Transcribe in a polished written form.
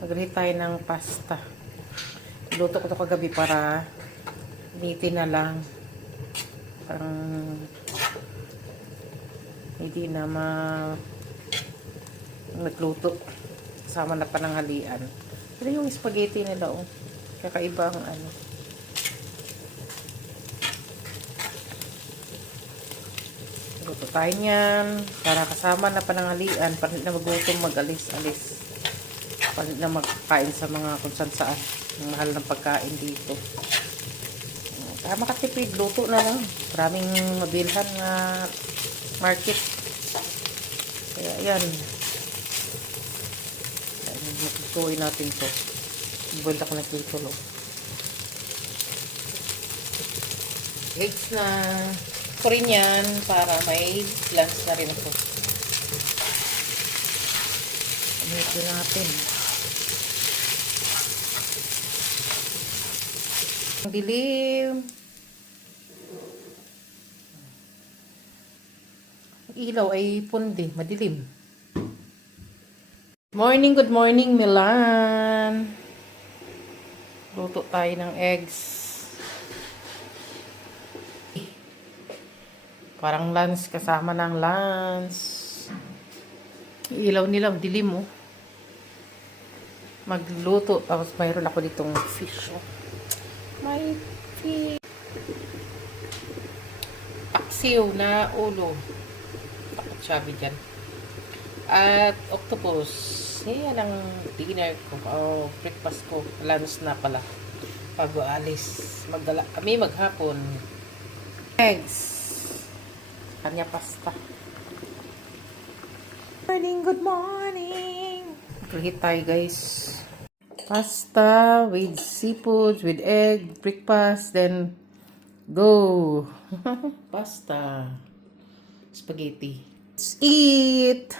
Mag-reheat tayo ng pasta. Luto ko ito kagabi para initin na lang. Parang hindi na nagluto. Kasama na pananghalian. Pero yung spaghetti nila, oh. Kakaiba ang ano. Luto tayo niyan. Para kasama na pananghalian. Para na magutom, mag-alis-alis. Para na magkain sa mga kung saan. Ang mahal ng pagkain dito. Para makatipid, luto na lang. Maraming mabilhan na market. Kaya yan. Magsusuin natin to. Boil ako ng kilolo. Eggs na. Ko rin yan para may lunch na rin ako. Ito natin. Ang dilim. Ang ilaw ay pundi. Madilim. Good morning, Milan. Luto tayo ng eggs. Parang lunch, kasama ng lunch. Ilaw nila, dilim, oh. Magluto. Tapos mayroon ako ditong fish, oh. May fish. Paksiw na ulo. Takot sabi dyan. At octopus. Yan ang dinner ko. O breakfast ko. Lunch na pala. Pag alis. Magdala kami maghapon. Eggs. Kanya pasta. Good morning. Reheat tayo, guys. Pasta with seafood, with egg, breakfast, then go. Pasta. Spaghetti. Let's eat.